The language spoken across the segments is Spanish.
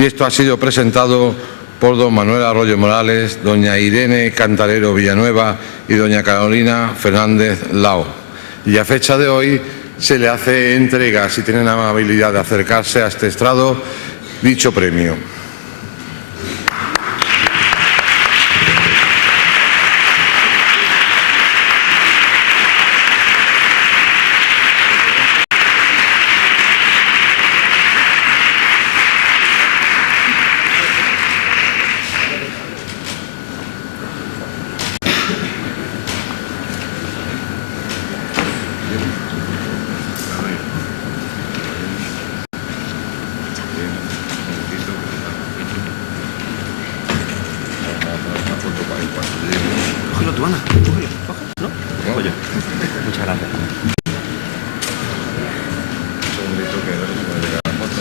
y esto ha sido presentado por don Manuel Arroyo Morales, doña Irene Cantarero Villanueva y doña Carolina Fernández Lao. Y a fecha de hoy se le hace entrega, si tienen la amabilidad de acercarse a este estrado, dicho premio. Cógelo tú, Ana. Cógelo. ¿No? Cojo yo. Muchas gracias. Un segundito que no se puede llegar a la foto.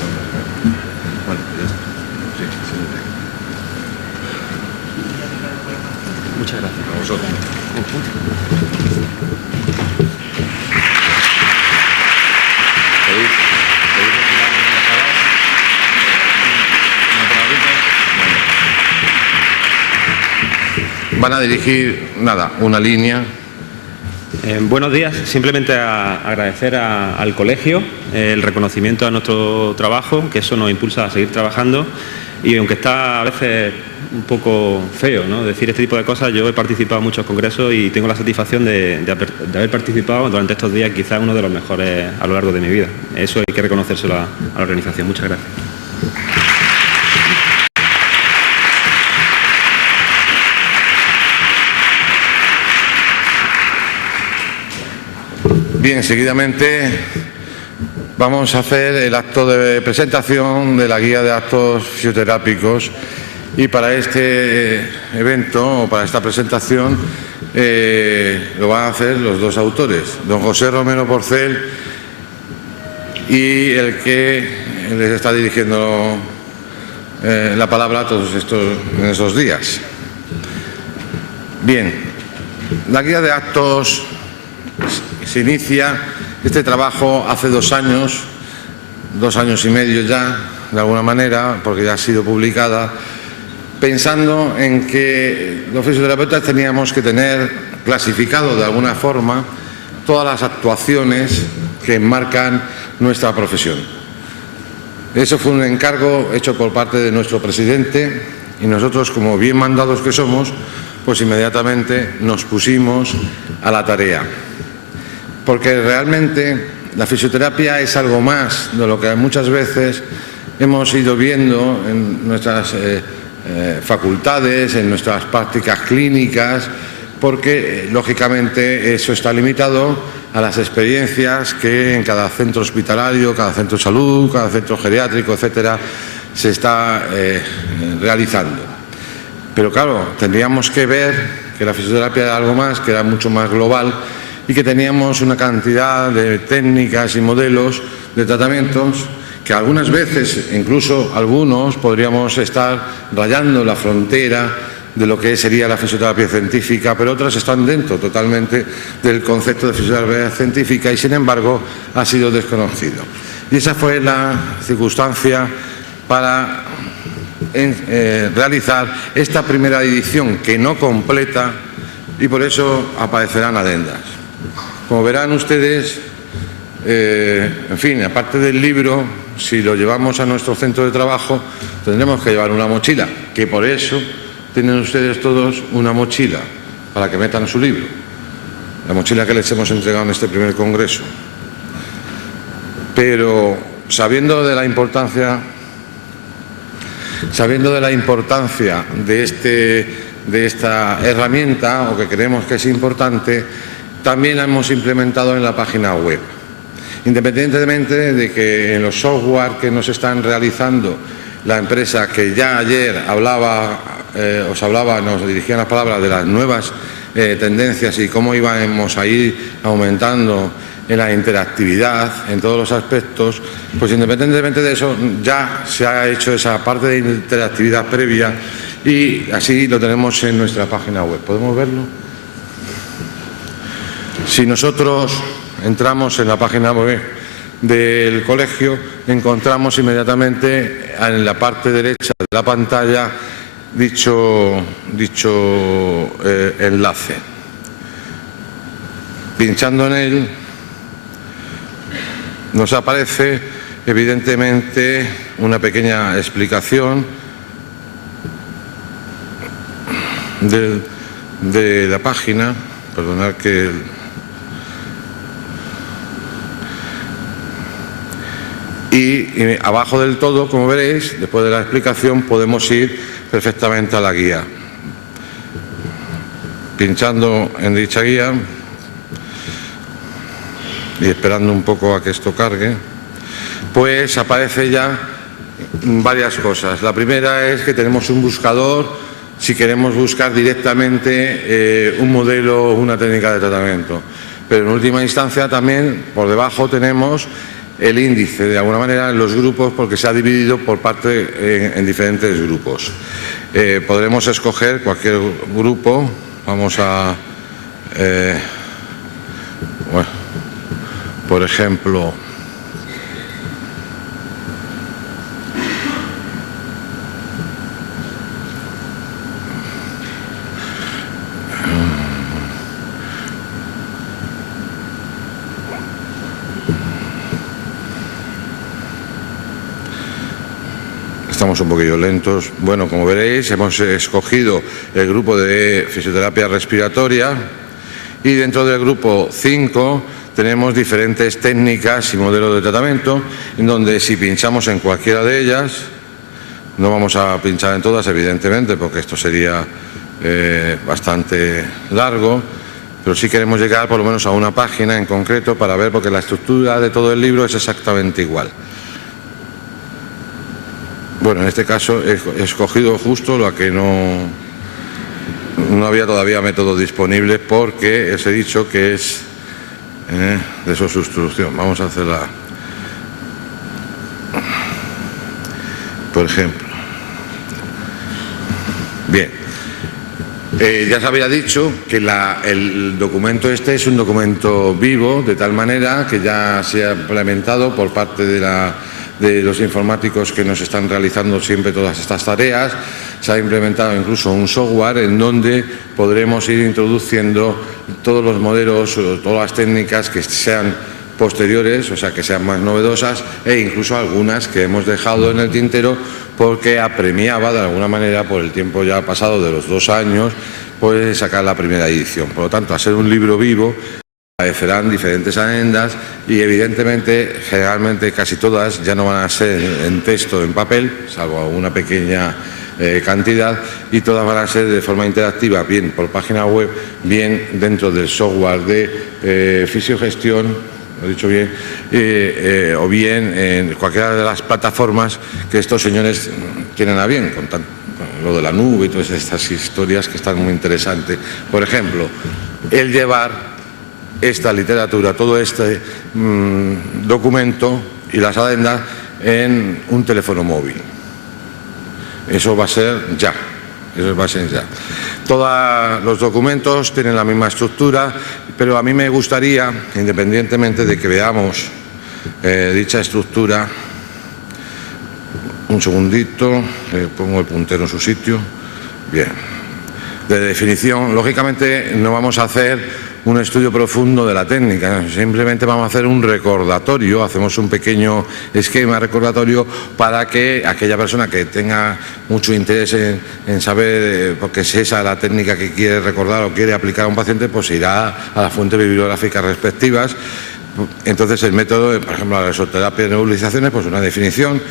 Bueno, ya está. Sí, sí. Muchas gracias. A vosotros. Van a dirigir, nada, una línea. Buenos días. Simplemente agradecer al colegio el reconocimiento a nuestro trabajo, que eso nos impulsa a seguir trabajando. Y aunque está a veces un poco feo, ¿no?, decir este tipo de cosas, yo he participado en muchos congresos y tengo la satisfacción de haber participado durante estos días, quizás uno de los mejores a lo largo de mi vida. Eso hay que reconocérselo a la organización. Muchas gracias. Bien, seguidamente vamos a hacer el acto de presentación de la guía de actos fisioterápicos, y para este evento o para esta presentación lo van a hacer los dos autores, don José Romero Porcel y el que les está dirigiendo la palabra todos estos días. Bien, la guía de actos se inicia este trabajo hace 2 años, 2 años y medio ya, de alguna manera, porque ya ha sido publicada, pensando en que los fisioterapeutas teníamos que tener clasificado de alguna forma todas las actuaciones que enmarcan nuestra profesión. Eso fue un encargo hecho por parte de nuestro presidente y nosotros, como bien mandados que somos, pues inmediatamente nos pusimos a la tarea. Porque realmente la fisioterapia es algo más de lo que muchas veces hemos ido viendo en nuestras facultades, en nuestras prácticas clínicas, porque lógicamente eso está limitado a las experiencias que en cada centro hospitalario, cada centro de salud, cada centro geriátrico, etcétera, se está realizando. Pero claro, tendríamos que ver que la fisioterapia era algo más, que era mucho más global, y que teníamos una cantidad de técnicas y modelos de tratamientos que algunas veces, incluso algunos, podríamos estar rayando la frontera de lo que sería la fisioterapia científica, pero otras están dentro totalmente del concepto de fisioterapia científica y, sin embargo, ha sido desconocido. Y esa fue la circunstancia para realizar esta primera edición, que no completa, y por eso aparecerán adendas. Como verán ustedes, en fin, aparte del libro, si lo llevamos a nuestro centro de trabajo, tendremos que llevar una mochila, que por eso tienen ustedes todos una mochila para que metan su libro. La mochila que les hemos entregado en este primer congreso. Pero sabiendo de la importancia de esta herramienta, o que creemos que es importante, también la hemos implementado en la página web. Independientemente de que en los software que nos están realizando la empresa, que ya ayer nos dirigían las palabras de las nuevas tendencias y cómo íbamos a ir aumentando en la interactividad, en todos los aspectos, pues independientemente de eso ya se ha hecho esa parte de interactividad previa y así lo tenemos en nuestra página web. ¿Podemos verlo? Si nosotros entramos en la página web del colegio, encontramos inmediatamente en la parte derecha de la pantalla dicho enlace. Pinchando en él nos aparece evidentemente una pequeña explicación de la página. Perdonad que y abajo del todo, como veréis, después de la explicación podemos ir perfectamente a la guía. Pinchando en dicha guía y esperando un poco a que esto cargue, pues aparece ya varias cosas. La primera es que tenemos un buscador si queremos buscar directamente un modelo o una técnica de tratamiento. Pero en última instancia también por debajo tenemos el índice, de alguna manera, en los grupos, porque se ha dividido por parte en diferentes grupos. Podremos escoger cualquier grupo. Vamos a, bueno, por ejemplo, estamos un poquillo lentos. Bueno, como veréis, hemos escogido el grupo de fisioterapia respiratoria y dentro del grupo 5 tenemos diferentes técnicas y modelos de tratamiento, en donde si pinchamos en cualquiera de ellas, no vamos a pinchar en todas, evidentemente, porque esto sería bastante largo, pero sí queremos llegar por lo menos a una página en concreto para ver, porque la estructura de todo el libro es exactamente igual. Bueno, en este caso he escogido justo lo que no había todavía método disponible, porque os he dicho que es de su sustitución. Vamos a hacerla, por ejemplo. Bien, ya se había dicho que el documento este es un documento vivo, de tal manera que ya se ha implementado por parte de los informáticos que nos están realizando siempre todas estas tareas. Se ha implementado incluso un software en donde podremos ir introduciendo todos los modelos o todas las técnicas que sean posteriores, o sea, que sean más novedosas, e incluso algunas que hemos dejado en el tintero porque apremiaba de alguna manera, por el tiempo ya pasado de los 2 años, pues sacar la primera edición. Por lo tanto, a ser un libro vivo, aparecerán diferentes agendas y evidentemente, generalmente casi todas ya no van a ser en texto, en papel, salvo una pequeña cantidad, y todas van a ser de forma interactiva, bien por página web, bien dentro del software de fisiogestión, lo he dicho bien, o bien en cualquiera de las plataformas que estos señores tienen a bien, con lo de la nube y todas estas historias que están muy interesantes. Por ejemplo, el llevar esta literatura, todo este documento y las adendas en un teléfono móvil. Eso va a ser ya. Eso va a ser ya. Todos los documentos tienen la misma estructura, pero a mí me gustaría, independientemente de que veamos dicha estructura, un segundito, pongo el puntero en su sitio. Bien. De definición, lógicamente no vamos a hacer un estudio profundo de la técnica, simplemente vamos a hacer un recordatorio, hacemos un pequeño esquema recordatorio para que aquella persona que tenga mucho interés en saber, porque es esa la técnica que quiere recordar o quiere aplicar a un paciente, pues irá a las fuentes bibliográficas respectivas. Entonces el método, por ejemplo, la resoterapia de nebulizaciones, pues una definición,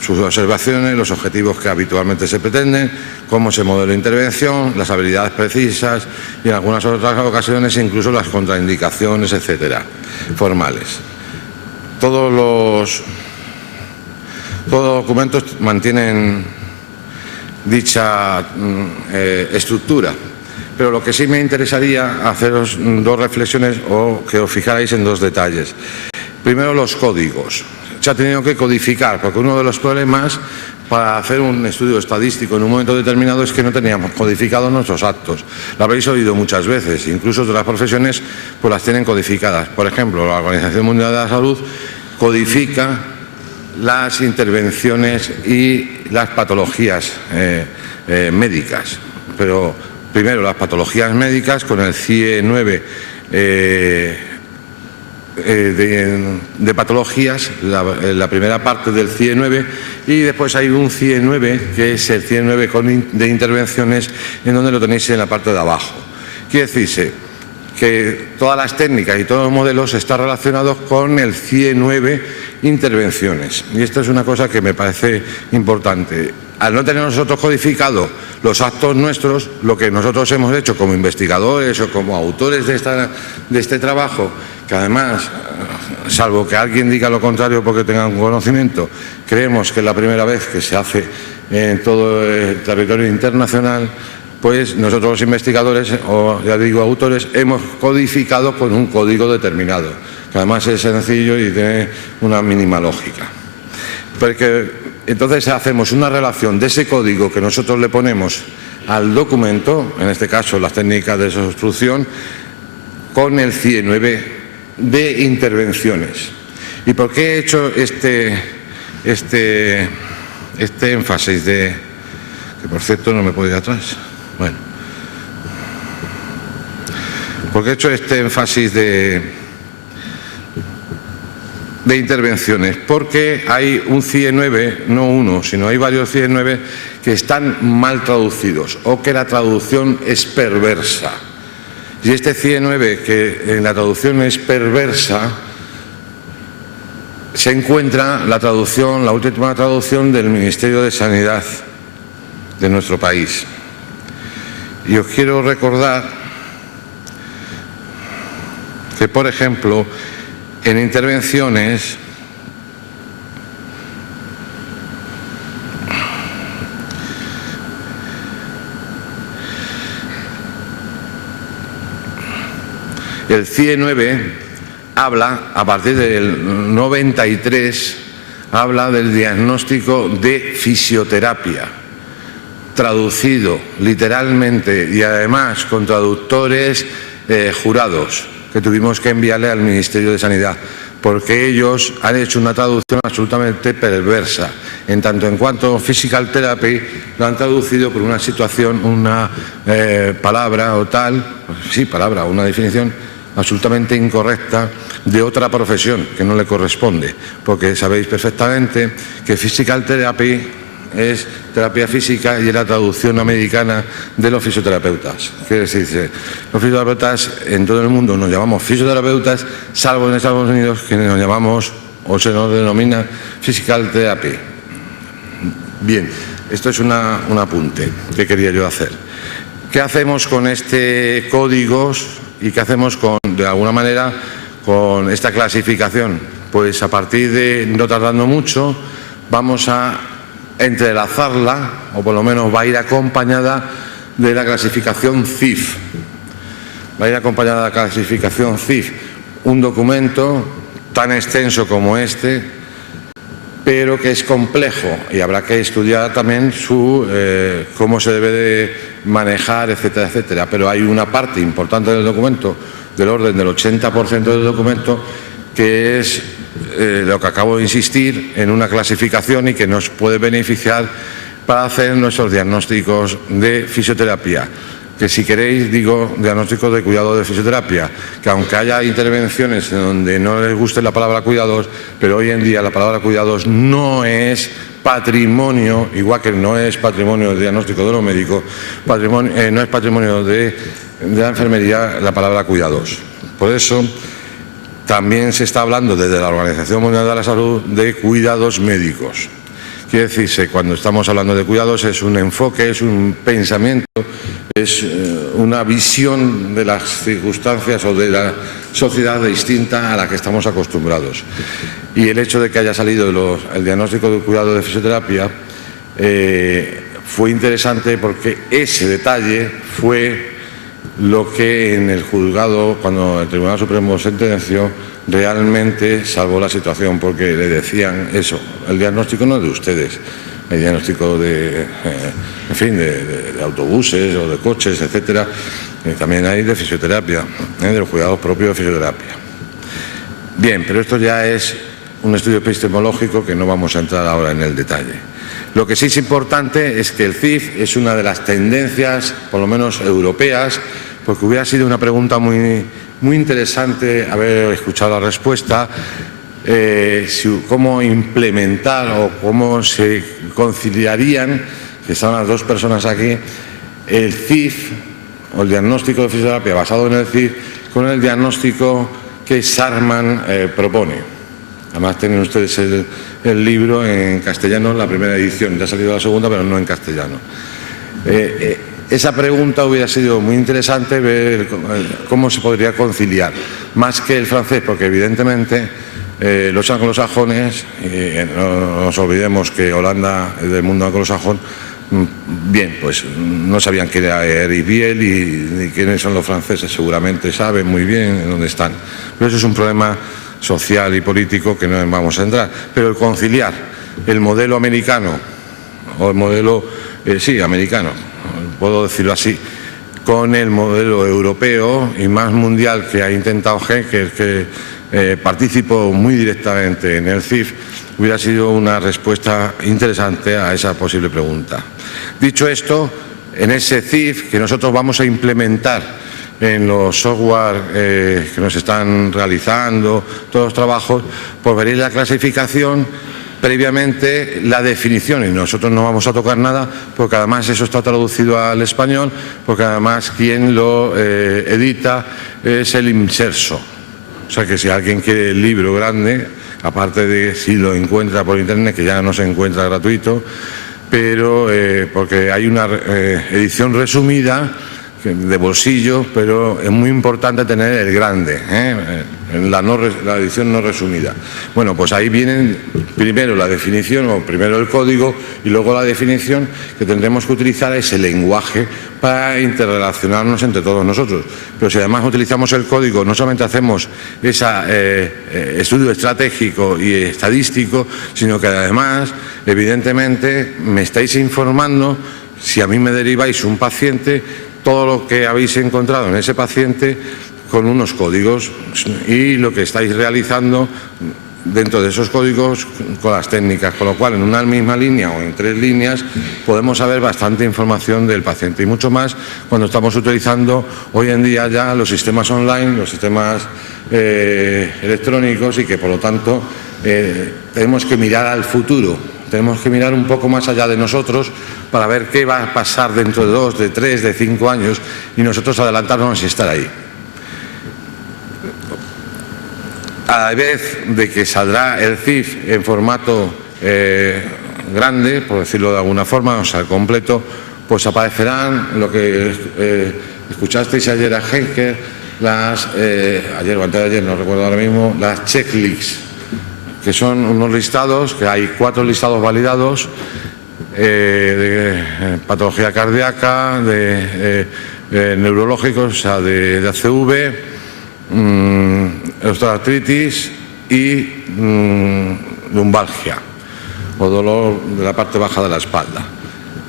sus observaciones, los objetivos que habitualmente se pretenden, cómo se modela la intervención, las habilidades precisas y en algunas otras ocasiones incluso las contraindicaciones, etcétera, formales. Todos los documentos mantienen dicha estructura, pero lo que sí me interesaría haceros 2 reflexiones o que os fijarais en 2 detalles. Primero, los códigos. Se ha tenido que codificar, porque uno de los problemas para hacer un estudio estadístico en un momento determinado es que no teníamos codificados nuestros actos. Lo habréis oído muchas veces, incluso otras profesiones pues las tienen codificadas. Por ejemplo, la Organización Mundial de la Salud codifica las intervenciones y las patologías médicas. Pero primero las patologías médicas con el CIE 9 de patologías, la primera parte del CIE 9, y después hay un CIE 9 que es el CIE 9 de intervenciones, en donde lo tenéis en la parte de abajo. Quiere decirse que todas las técnicas y todos los modelos están relacionados con el CIE 9 intervenciones, y esto es una cosa que me parece importante. Al no tener nosotros codificado los actos nuestros, lo que nosotros hemos hecho como investigadores o como autores de este trabajo, que además, salvo que alguien diga lo contrario porque tenga un conocimiento, creemos que es la primera vez que se hace en todo el territorio internacional, pues nosotros los investigadores, o ya digo autores, hemos codificado con un código determinado, que además es sencillo y tiene una mínima lógica. Porque entonces hacemos una relación de ese código que nosotros le ponemos al documento, en este caso las técnicas de desobstrucción, con el CIE 9 de intervenciones. ¿Y por qué he hecho este énfasis de, que por cierto no me puedo ir atrás? Bueno, ¿por qué he hecho este énfasis de intervenciones? Porque hay un CIE 9, no uno, sino hay varios CIE 9 que están mal traducidos o que la traducción es perversa. Y este CIE 9, que en la traducción es perversa, se encuentra la traducción, la última traducción del Ministerio de Sanidad de nuestro país. Y os quiero recordar que, por ejemplo, en intervenciones el CIE 9 habla, a partir del 93, habla del diagnóstico de fisioterapia, traducido literalmente y además con traductores jurados, que tuvimos que enviarle al Ministerio de Sanidad, porque ellos han hecho una traducción absolutamente perversa, en tanto en cuanto physical therapy lo han traducido por una situación, una palabra o tal, sí, palabra, una definición absolutamente incorrecta de otra profesión que no le corresponde, porque sabéis perfectamente que physical therapy es terapia física y es la traducción americana de los fisioterapeutas. ¿Qué se dice? Los fisioterapeutas en todo el mundo nos llamamos fisioterapeutas, salvo en Estados Unidos, que nos llamamos o se nos denomina physical therapy. Bien, esto es un apunte que quería yo hacer. ¿Qué hacemos con este código y qué hacemos de alguna manera con esta clasificación? Pues a partir de, no tardando mucho, vamos a entrelazarla, o por lo menos va a ir acompañada de la clasificación CIF. Va a ir acompañada de la clasificación CIF, un documento tan extenso como este, pero que es complejo y habrá que estudiar también cómo se debe de manejar, etcétera, etcétera. Pero hay una parte importante del documento, del orden del 80% del documento, que es lo que acabo de insistir, en una clasificación y que nos puede beneficiar para hacer nuestros diagnósticos de fisioterapia. Que si queréis, digo, diagnósticos de cuidado de fisioterapia, que aunque haya intervenciones en donde no les guste la palabra cuidados, pero hoy en día la palabra cuidados no es patrimonio, igual que no es patrimonio del diagnóstico de los médicos, no es patrimonio de la enfermería la palabra cuidados. Por eso también se está hablando desde la Organización Mundial de la Salud de cuidados médicos. Quiere decirse, cuando estamos hablando de cuidados es un enfoque, es un pensamiento, es una visión de las circunstancias o de la sociedad distinta a la que estamos acostumbrados. Y el hecho de que haya salido el diagnóstico de cuidado de fisioterapia fue interesante porque ese detalle fue lo que en el juzgado, cuando el Tribunal Supremo sentenció, realmente salvó la situación, porque le decían eso, el diagnóstico no es de ustedes, el diagnóstico de autobuses o de coches, etcétera, también hay de fisioterapia, de los cuidados propios de fisioterapia. Bien, pero esto ya es un estudio epistemológico que no vamos a entrar ahora en el detalle. Lo que sí es importante es que el CIF es una de las tendencias, por lo menos europeas, porque hubiera sido una pregunta muy interesante haber escuchado la respuesta, cómo implementar o cómo se conciliarían, que están las dos personas aquí, el CIF o el diagnóstico de fisioterapia basado en el CIF con el diagnóstico que Sarman propone. Además tienen ustedes el libro en castellano, la primera edición, ya ha salido la segunda, pero no en castellano. Esa pregunta hubiera sido muy interesante, ver cómo se podría conciliar, más que el francés, porque evidentemente los anglosajones, no nos olvidemos que Holanda es del mundo anglosajón, bien, pues no sabían quién era Eric Biel y quiénes son los franceses, seguramente saben muy bien dónde están. Pero eso es un problema social y político que no vamos a entrar. Pero el conciliar el modelo americano, o el modelo, americano, puedo decirlo así, con el modelo europeo y más mundial que ha intentado G, que participó muy directamente en el CIF, hubiera sido una respuesta interesante a esa posible pregunta. Dicho esto, en ese CIF que nosotros vamos a implementar en los software que nos están realizando, todos los trabajos, pues veréis la clasificación, previamente la definición, y nosotros no vamos a tocar nada porque además eso está traducido al español, porque además quien lo edita es el IMSERSO. O sea que si alguien quiere el libro grande, aparte de si lo encuentra por internet, que ya no se encuentra gratuito, pero porque hay una edición resumida de bolsillo, pero es muy importante tener el grande, la edición no resumida. Bueno, pues ahí vienen primero la definición, o primero el código y luego la definición, que tendremos que utilizar ese lenguaje para interrelacionarnos entre todos nosotros. Pero si además utilizamos el código, no solamente hacemos ese estudio estratégico y estadístico, sino que además, evidentemente, me estáis informando, si a mí me deriváis un paciente, todo lo que habéis encontrado en ese paciente con unos códigos y lo que estáis realizando dentro de esos códigos con las técnicas, con lo cual en una misma línea o en 3 líneas podemos saber bastante información del paciente y mucho más cuando estamos utilizando hoy en día ya los sistemas online, los sistemas electrónicos, y que por lo tanto tenemos que mirar al futuro, tenemos que mirar un poco más allá de nosotros para ver qué va a pasar dentro de 2, de 3, de 5 años y nosotros adelantarnos y estar ahí. A la vez de que saldrá el CIF en formato grande, por decirlo de alguna forma, o sea, completo, pues aparecerán lo que escuchasteis ayer a Henker, ayer o antes de ayer, no recuerdo ahora mismo, las checklists, que son unos listados, que hay 4 listados validados, de patología cardíaca, de neurológicos, o sea, de ACV, osteoartritis y lumbalgia, o dolor de la parte baja de la espalda.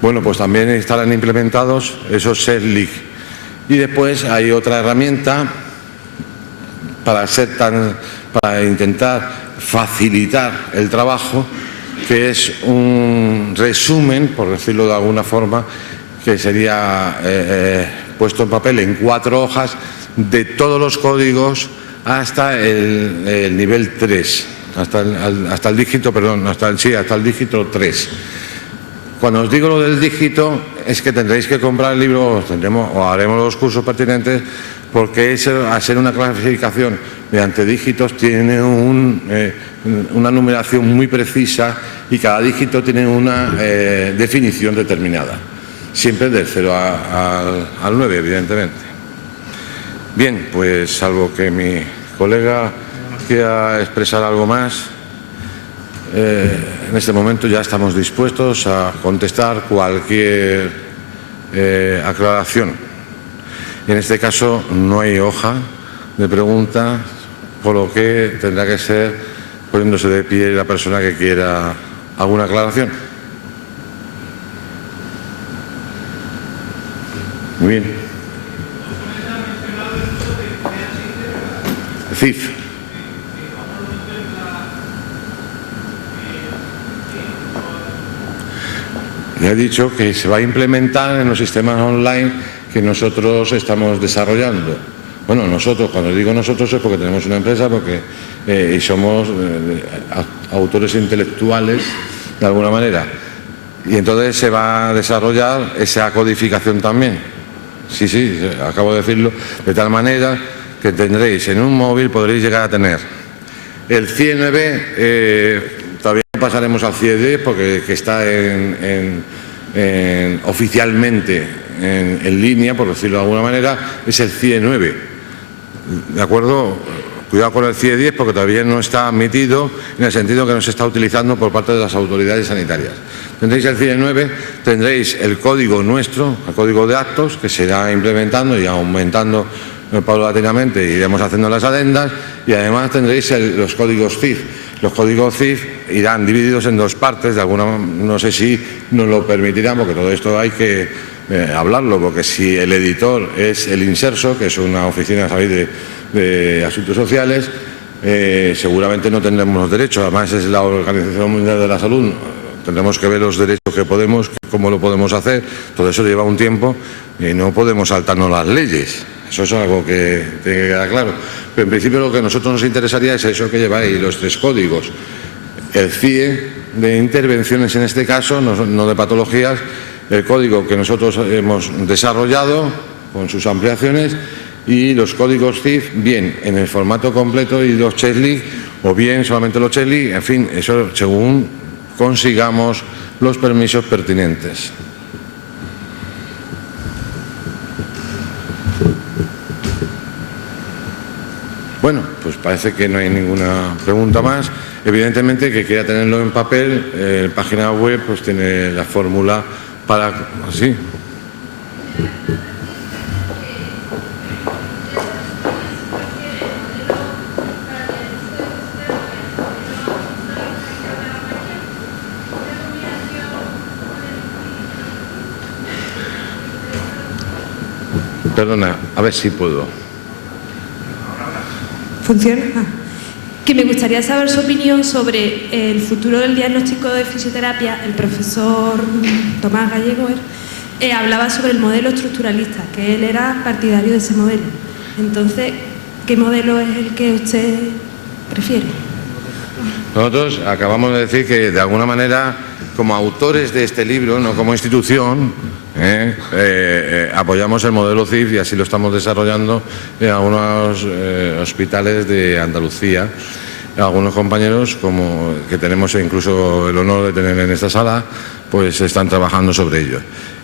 Bueno, pues también estarán implementados esos SERLIG. Y después hay otra herramienta para intentar facilitar el trabajo, que es un resumen, por decirlo de alguna forma, que sería puesto en papel en 4 hojas de todos los códigos hasta el nivel 3, hasta el dígito 3. Cuando os digo lo del dígito, es que tendréis que comprar el libro, o haremos los cursos pertinentes, porque al ser una clasificación mediante dígitos tiene una numeración muy precisa y cada dígito tiene una definición determinada, siempre del 0 al 9, evidentemente. Bien, pues salvo que mi colega quiera expresar algo más, en este momento ya estamos dispuestos a contestar cualquier aclaración. En este caso no hay hoja de preguntas, por lo que tendrá que ser poniéndose de pie la persona que quiera alguna aclaración. Muy bien. CIF. Ya he dicho que se va a implementar en los sistemas online que nosotros estamos desarrollando. Bueno, nosotros, cuando digo nosotros es porque tenemos una empresa, porque y somos autores intelectuales de alguna manera. Y entonces se va a desarrollar esa codificación también. Sí, acabo de decirlo, de tal manera que tendréis en un móvil, podréis llegar a tener el CIE 9, todavía no pasaremos al CIE 10 porque que está oficialmente en línea, por decirlo de alguna manera, es el CIE 9. ¿De acuerdo? Cuidado con el CIE 10 porque todavía no está admitido en el sentido que no se está utilizando por parte de las autoridades sanitarias. Tendréis el CIE 9, tendréis el código nuestro, el código de actos, que se irá implementando y aumentando paulatinamente, iremos haciendo las adendas, y además tendréis los códigos CIF. Los códigos CIF irán divididos en dos partes, de alguna, no sé si nos lo permitirán, porque todo esto hay que hablarlo, porque si el editor es el Inserso, que es una oficina, sabéis, de asuntos sociales, seguramente no tendremos los derechos. Además es la Organización Mundial de la Salud, tendremos que ver los derechos que podemos, cómo lo podemos hacer. Todo eso lleva un tiempo y no podemos saltarnos las leyes. Eso es algo que tiene que quedar claro. Pero en principio lo que a nosotros nos interesaría es eso que lleváis, los tres códigos. El CIE de intervenciones en este caso, no de patologías, el código que nosotros hemos desarrollado con sus ampliaciones, y los códigos CIF bien en el formato completo y los checklist, o bien solamente los checklist, en fin, eso según consigamos los permisos pertinentes. Bueno, pues parece que no hay ninguna pregunta más. Evidentemente que quiera tenerlo en papel, página web pues tiene la fórmula para... ¿Sí? Perdona, a ver si puedo. ¿Funciona? Que me gustaría saber su opinión sobre el futuro del diagnóstico de fisioterapia. El profesor Tomás Gallego hablaba sobre el modelo estructuralista, que él era partidario de ese modelo. Entonces, ¿qué modelo es el que usted prefiere? Nosotros acabamos de decir que de alguna manera, como autores de este libro, no como institución, apoyamos el modelo CIF y así lo estamos desarrollando en algunos hospitales de Andalucía. Algunos compañeros, como que tenemos incluso el honor de tener en esta sala, pues están trabajando sobre ello.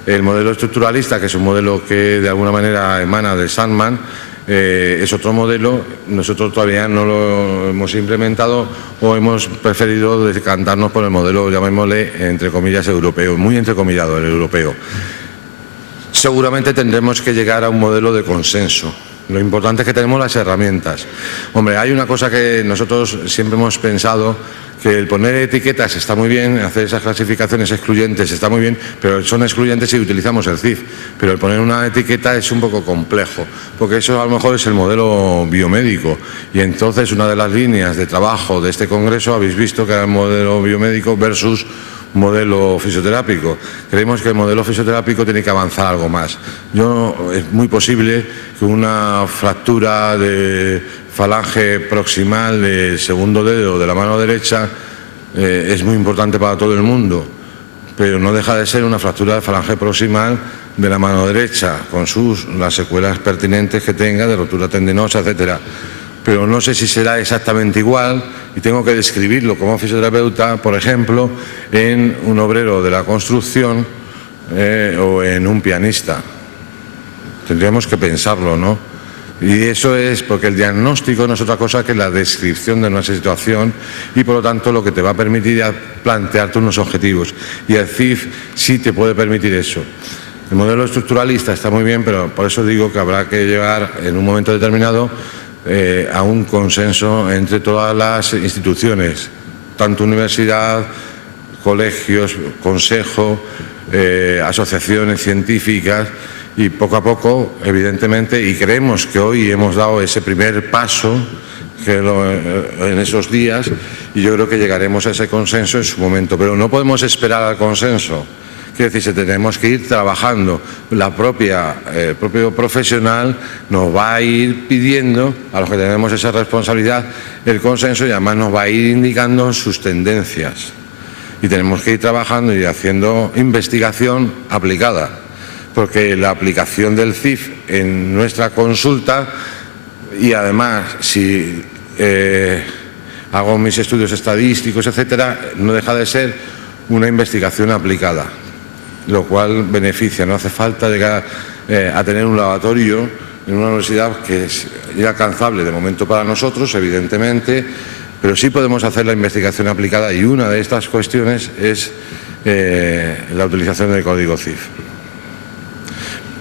El modelo estructuralista, que es un modelo que de alguna manera emana de Sandman, es otro modelo. Nosotros todavía no lo hemos implementado o hemos preferido decantarnos por el modelo, llamémosle, entre comillas, europeo, muy entrecomillado, el europeo. Seguramente tendremos que llegar a un modelo de consenso. Lo importante es que tenemos las herramientas. Hombre, hay una cosa que nosotros siempre hemos pensado, que el poner etiquetas está muy bien, hacer esas clasificaciones excluyentes está muy bien, pero son excluyentes si utilizamos el CIF. Pero el poner una etiqueta es un poco complejo, porque eso a lo mejor es el modelo biomédico. Y entonces una de las líneas de trabajo de este congreso habéis visto que era el modelo biomédico versus modelo fisioterápico. Creemos que el modelo fisioterápico tiene que avanzar algo más. Es muy posible que una fractura de falange proximal del segundo dedo de la mano derecha es muy importante para todo el mundo, pero no deja de ser una fractura de falange proximal de la mano derecha, con las secuelas pertinentes que tenga de rotura tendinosa, etcétera. Pero no sé si será exactamente igual y tengo que describirlo como fisioterapeuta, por ejemplo, en un obrero de la construcción o en un pianista. Tendríamos que pensarlo, ¿no? Y eso es porque el diagnóstico no es otra cosa que la descripción de nuestra situación y por lo tanto lo que te va a permitir es plantearte unos objetivos. Y el CIF sí te puede permitir eso. El modelo estructuralista está muy bien, pero por eso digo que habrá que llegar en un momento determinado a un consenso entre todas las instituciones, tanto universidad, colegios, consejo, asociaciones científicas, y poco a poco, evidentemente, y creemos que hoy hemos dado ese primer paso en esos días, y yo creo que llegaremos a ese consenso en su momento, pero no podemos esperar al consenso. Quiero decir, tenemos que ir trabajando. El propio profesional nos va a ir pidiendo, a los que tenemos esa responsabilidad, el consenso, y además nos va a ir indicando sus tendencias. Y tenemos que ir trabajando y haciendo investigación aplicada, porque la aplicación del CIF en nuestra consulta, y además si hago mis estudios estadísticos, etcétera, no deja de ser una investigación aplicada, lo cual beneficia. No hace falta llegar a tener un laboratorio en una universidad que es inalcanzable de momento para nosotros, evidentemente, pero sí podemos hacer la investigación aplicada, y una de estas cuestiones es la utilización del código CIF.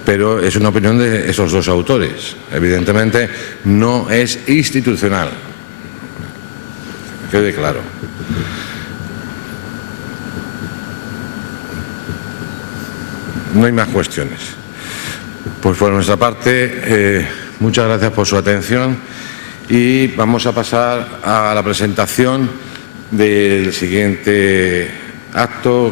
Pero es una opinión de esos dos autores. Evidentemente no es institucional. Quede claro. No hay más cuestiones. Pues por nuestra parte, muchas gracias por su atención, y vamos a pasar a la presentación del siguiente acto.